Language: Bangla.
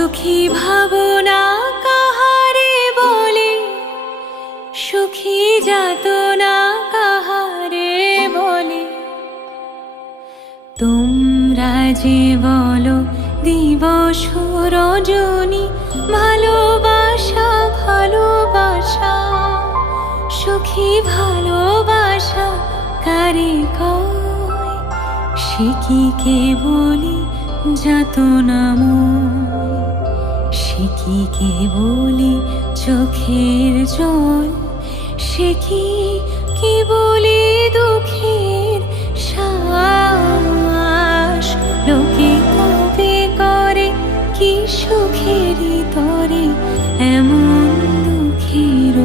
সুখী ভাবনা কাহারে বলে, সুখী যাতনা কাহারে বলে। তোমরা যে বলো দিবস রজনী, ভালোবাসা ভালোবাসা, সুখী ভালোবাসা কারে কয়? সে কি কেবলি যাতনাময়, সে কি কেবলি চোখের জল, সে কি কেবলি দুঃখের শ্বাস। লোকে তবে করে কি সুখের তরে এমন দুঃখের